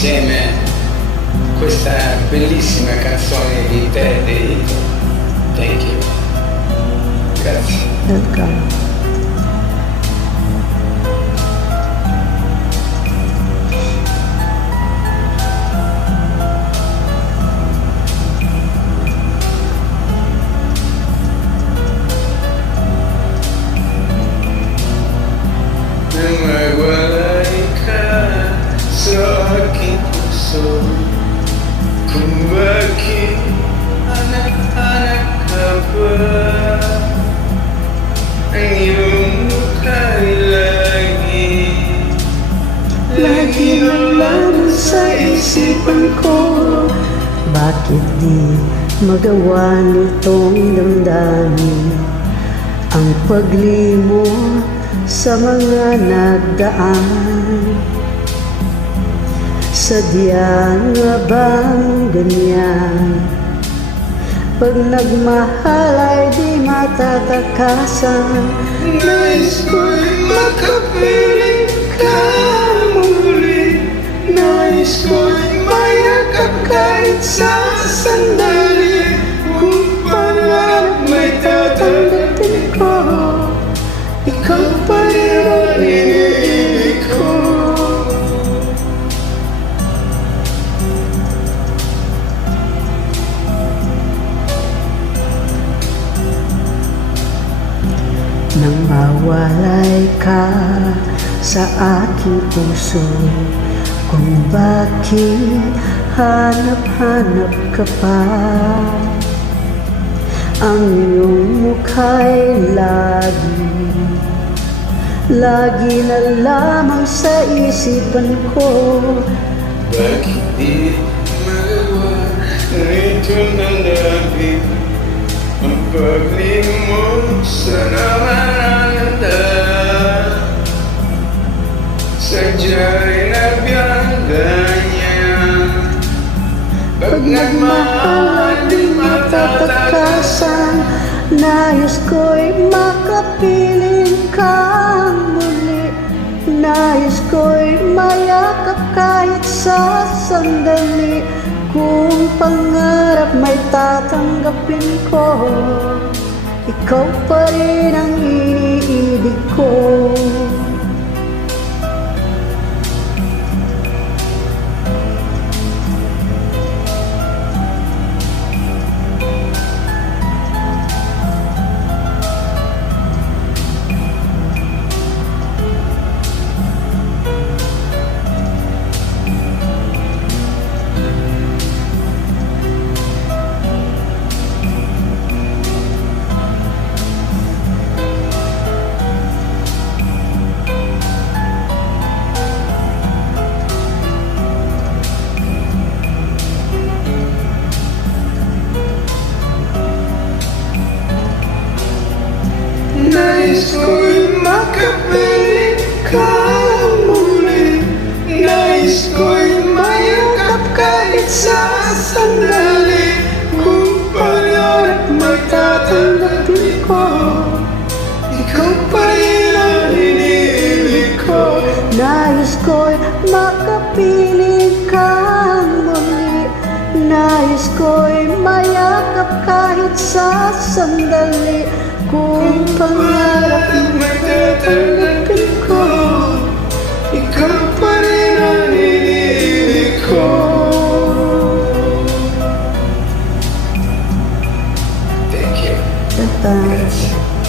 insieme questa bellissima canzone di te e di Ito. Thank you. Grazie. Welcome. Nang magwalay ka sa aking puso, kung bakit anak-anak ka ba, ang iyong mukha'y lagi na lang sa isipan ko. Bakit di magawa nitong damdamin ang paglimo sa mga nagdaan? Sadya nga bang ganyan? Pag nagmahal ay di matatakasan. Nais ko'y makapiling ka muli, nais ko'y mayakap kahit sa sandali. Kung pangarap may tatanggapin ko, ikaw pa rin ang iniibig ko. Nang mawalay ka sa aking puso, kung bakit hanap-hanap ka pa, ang iyong mukha'y lagi na lamang sa isipan ko. Bakit di magawa nito ng labig ang paglimot sa namananda? Sadya'y nabiyanda niya. Pag nagmahal di matatakasan, nais ko'y makapiling ka muli, nais ko'y mayakap kahit sa sandali. Kung pangarap may tatanggapin ko, ikaw pa rin ang iniibig ko. Nais ko'y makapiling ka muli, nais ko'y mayakap kahit sa sandali. Kung pangarap may tatanggapin ko, ikaw pa rin ang iniibig ko. Nais ko'y makapiling ka muli, nais ko'y mayakap kahit sa sandali. Kung pangarap may tatanggapin ko, ikaw pa rin ang iniibig ko. Thank you. Thank you.